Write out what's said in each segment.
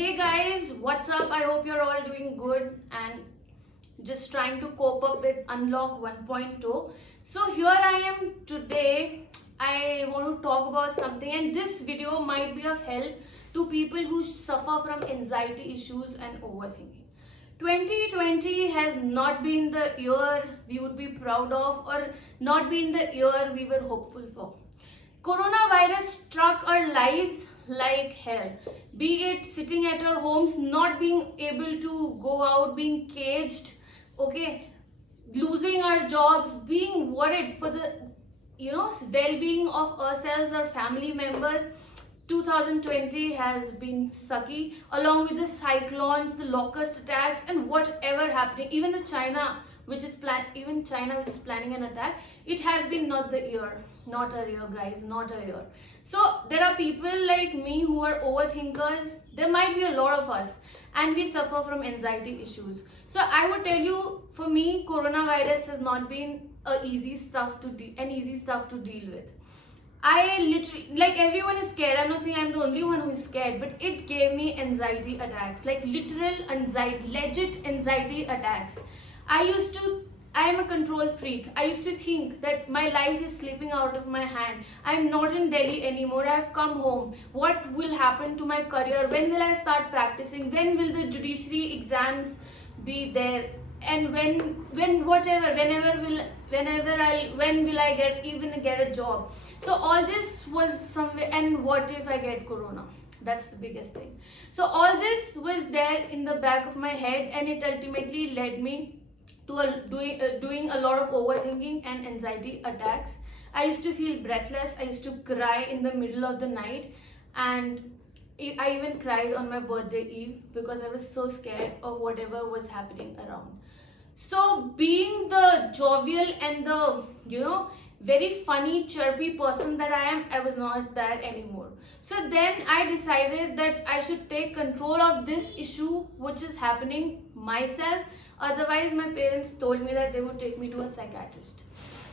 Hey guys, what's up? I hope you're all doing good and just trying to cope up with Unlock 1.0. So here I am today. I want to talk about something, and this video might be of help to people who suffer from anxiety issues and overthinking. 2020 has not been the year we would be proud of, or not been the year we were hopeful for. Coronavirus struck our lives like hell. Be it sitting at our homes, not being able to go out, being caged, okay, losing our jobs, being worried for the well-being of ourselves or family members. 2020 has been sucky, along with the cyclones, the locust attacks, and whatever happening. Even China, which is planning an attack. It has been not a year, guys, not a year. So there are people like me who are overthinkers. There might be a lot of us, and we suffer from anxiety issues. So I would tell you, for me, coronavirus has not been an easy stuff to deal with. I literally, like, everyone is scared. I'm not saying I'm the only one who is scared, but it gave me anxiety attacks, like literal anxiety, legit anxiety attacks. I am a control freak. I used to think that my life is slipping out of my hand. I'm not in Delhi anymore. I've come home. What will happen to my career? When will I start practicing? When will the judiciary exams be there? And when will I get a job? So all this was somewhere, and what if I get corona? That's the biggest thing. So all this was there in the back of my head, and it ultimately led me to doing a lot of overthinking and anxiety attacks. I used to feel breathless. I used to cry in the middle of the night, and I even cried on my birthday eve because I was so scared of whatever was happening around. So being the jovial and the very funny, chirpy person that I was not that anymore. So then I decided that I should take control of this issue which is happening myself. Otherwise, my parents told me that they would take me to a psychiatrist.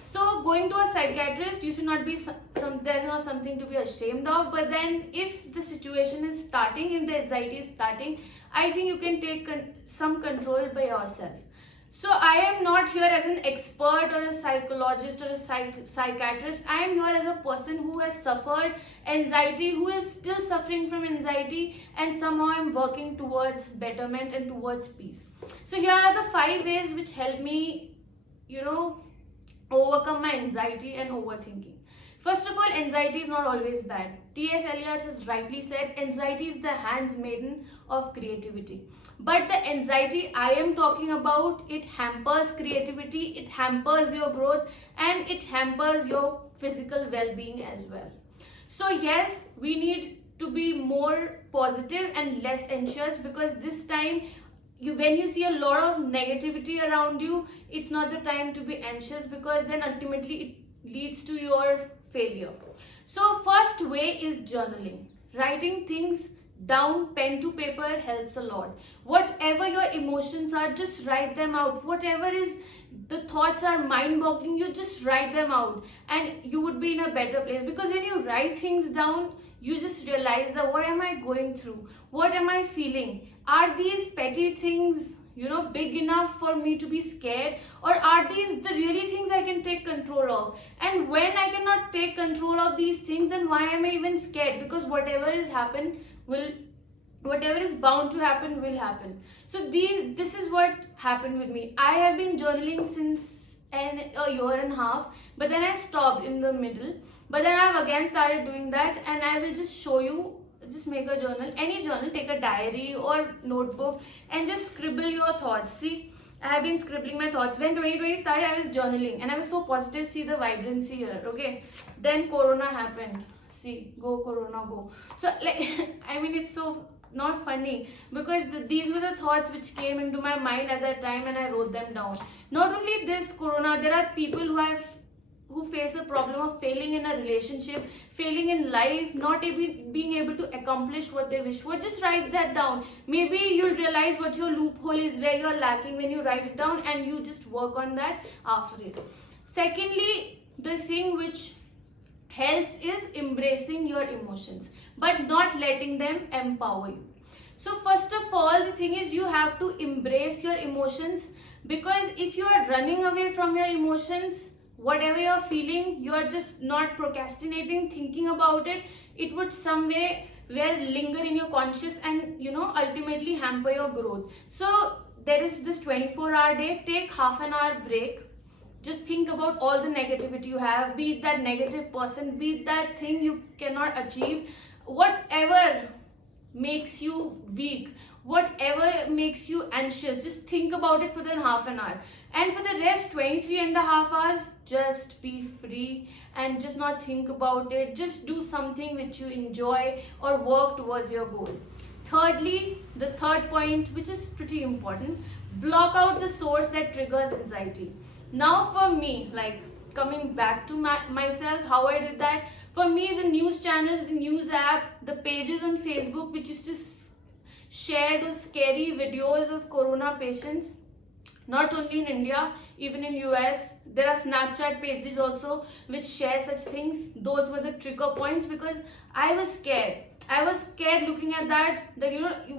So going to a psychiatrist, you should not be there's not something to be ashamed of. But then, if the situation is starting, if the anxiety is starting, I think you can take some control by yourself. So I am not here as an expert or a psychologist or a psychiatrist. I am here as a person who has suffered anxiety, who is still suffering from anxiety, and somehow I'm working towards betterment and towards peace. So here are the 5 ways which help me, overcome my anxiety and overthinking. First of all, anxiety is not always bad. T.S. Eliot has rightly said, anxiety is the handmaiden of creativity. But the anxiety I am talking about, it hampers creativity, it hampers your growth, and it hampers your physical well-being as well. So yes, we need to be more positive and less anxious, because this time, when you see a lot of negativity around you, it's not the time to be anxious, because then ultimately it leads to your failure. So first way is journaling. Writing things down, pen to paper, helps a lot. Whatever your emotions are, just write them out. Whatever is the thoughts are mind-boggling, you just write them out, and you would be in a better place. Because when you write things down, you just realize that what am I going through? What am I feeling? Are these petty things big enough for me to be scared, or are these the really things I can take control of? And when I cannot take control of these things, then why am I even scared? Because whatever is bound to happen will happen. So this is what happened with me. I have been journaling since a year and a half, but then I stopped in the middle. But then I've again started doing that, and I will just show you. Just make a journal, any journal, take a diary or notebook, and just scribble your thoughts. See, I have been scribbling my thoughts. When 2020 started, I was journaling, and I was so positive. See the vibrancy here, okay? Then Corona happened. See, go Corona, go. So, like, I mean, it's so not funny, because these were the thoughts which came into my mind at that time, and I wrote them down. Not only this Corona, there are people who face a problem of failing in a relationship, failing in life, not being able to accomplish what they wish for. Just write that down. Maybe you'll realize what your loophole is, where you're lacking when you write it down, and you just work on that after it. Secondly, the thing which helps is embracing your emotions, but not letting them empower you. So first of all, the thing is you have to embrace your emotions, because if you are running away from your emotions, whatever you're feeling, you are just not procrastinating, thinking about it, it would some way where linger in your conscious and ultimately hamper your growth. So there is this 24-hour day, take half an hour break, just think about all the negativity you have, be it that negative person, be it that thing you cannot achieve, whatever makes you weak, whatever makes you anxious, just think about it for then half an hour. And for the rest 23 and a half hours, just be free and just not think about it. Just do something which you enjoy or work towards your goal. Thirdly, the third point, which is pretty important, block out the source that triggers anxiety. Now for me, like coming back to myself, how I did that, for me the news channels, the news app, the pages on Facebook which used to share the scary videos of corona patients, not only in India, even in US, there are Snapchat pages also which share such things. Those were the trigger points, because I was scared. I was scared looking at that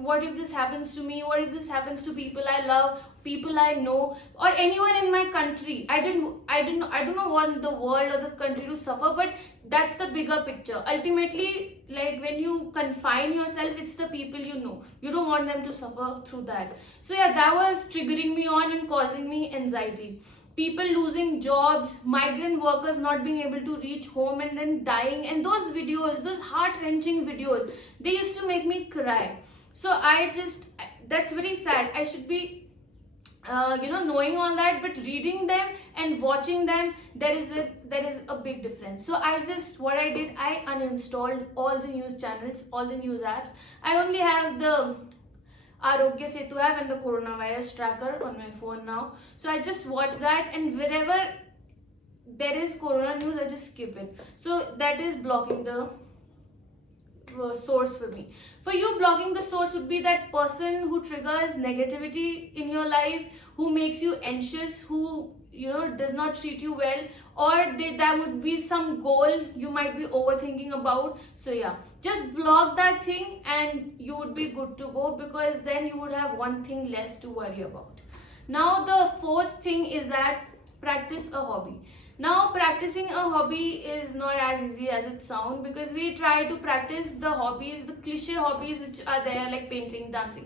what if this happens to me? What if this happens to people I love, people I know, or anyone in my country? I don't want the world or the country to suffer, but that's the bigger picture. Ultimately, like when you confine yourself, it's the people you know. You don't want them to suffer through that. So yeah, that was triggering me on and causing me anxiety. People losing jobs, migrant workers not being able to reach home and then dying, and those videos, those heart-wrenching videos, they used to make me cry. So that's very sad. I should be knowing all that, but reading them and watching them, there is a big difference. So what I did, I uninstalled all the news channels, all the news apps. I only have the Arogya Setu app and the coronavirus tracker on my phone now. So I just watch that, and wherever there is corona news, I just skip it. So that is blocking the source for me. For you, blocking the source would be that person who triggers negativity in your life, who makes you anxious, who does not treat you well, or that would be some goal you might be overthinking about. So yeah, just block that thing and you would be good to go, because then you would have one thing less to worry about. Now the fourth thing is that practice a hobby. Now practicing a hobby is not as easy as it sounds, because we try to practice the hobbies, the cliche hobbies which are there, like painting, dancing,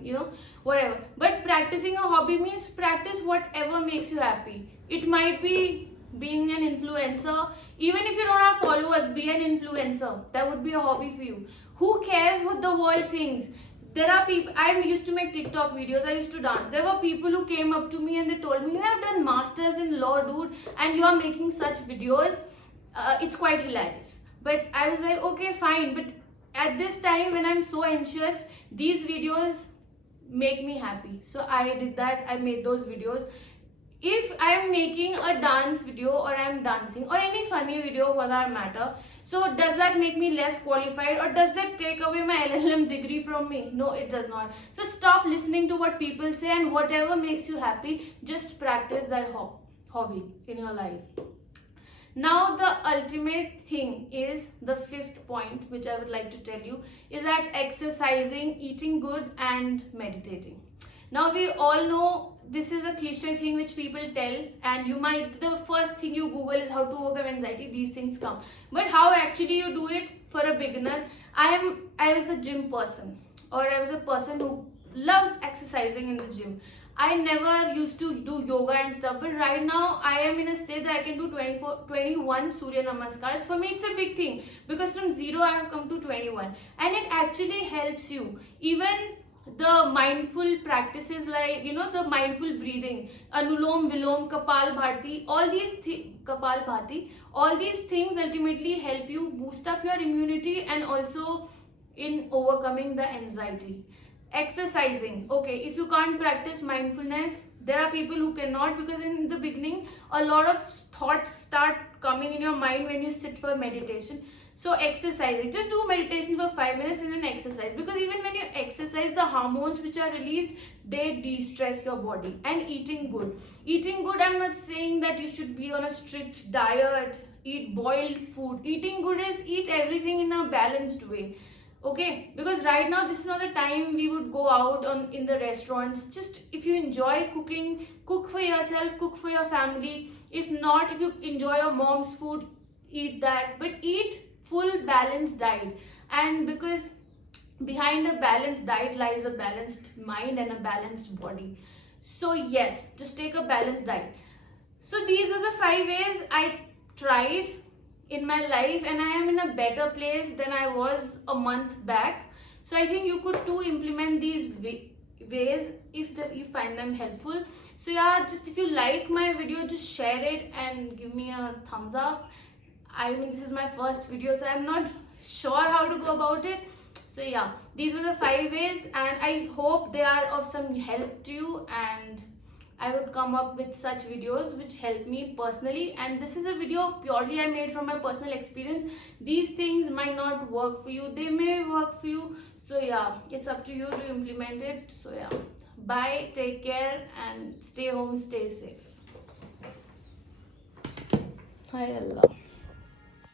whatever. But practicing a hobby means practice whatever makes you happy. It might be being an influencer. Even if you don't have followers, be an influencer. That would be a hobby for you. Who cares what the world thinks? There are people, I used to make TikTok videos, I used to dance. There were people who came up to me and they told me, you have done masters in law, dude, and you are making such videos. It's quite hilarious. But I was like, okay, fine. But at this time when I'm so anxious, these videos make me happy. So I did that, I made those videos. If I am making a dance video or I am dancing or any funny video for that matter, so does that make me less qualified, or does that take away my LLM degree from me? No, it does not. So stop listening to what people say, and whatever makes you happy, just practice that hobby in your life. Now the ultimate thing is the fifth point, which I would like to tell you, is that exercising, eating good and meditating. Now we all know this is a cliche thing which people tell, and the first thing you Google is how to overcome anxiety, these things come. But how actually you do it for a beginner? I was a gym person, or I was a person who loves exercising in the gym. I never used to do yoga and stuff, but right now I am in a state that I can do 21 Surya Namaskars. For me it's a big thing, because from 0 I have come to 21, and it actually helps you. Even the mindful practices, like the mindful breathing, Anulom Vilom, Kapal Bhati, all these things ultimately help you boost up your immunity and also in overcoming the anxiety. Exercising, okay, if you can't practice mindfulness, there are people who cannot, because in the beginning a lot of thoughts start coming in your mind when you sit for meditation. So exercising, just do meditation for 5 minutes and then exercise, because even when you exercise, the hormones which are released, they de-stress your body. And eating good, I'm not saying that you should be on a strict diet, eat boiled food. Eating good is eat everything in a balanced way. Okay, because right now this is not the time we would go out on in the restaurants. Just if you enjoy cooking, cook for yourself, cook for your family. If not, if you enjoy your mom's food, eat that, but eat full balanced diet. And because behind a balanced diet lies a balanced mind and a balanced body. So yes, just take a balanced diet. So these were the 5 ways I tried in my life, and I am in a better place than I was a month back. So I think you could too implement these ways if you find them helpful. So yeah, just if you like my video, just share it and give me a thumbs up. I mean, this is my first video, so I'm not sure how to go about it. So yeah, these were the 5 ways, and I hope they are of some help to you, and I would come up with such videos which help me personally. And this is a video purely I made from my personal experience. These things might not work for you, they may work for you. So yeah, it's up to you to implement it. So yeah, bye, take care, and stay home, stay safe. Hi Allah.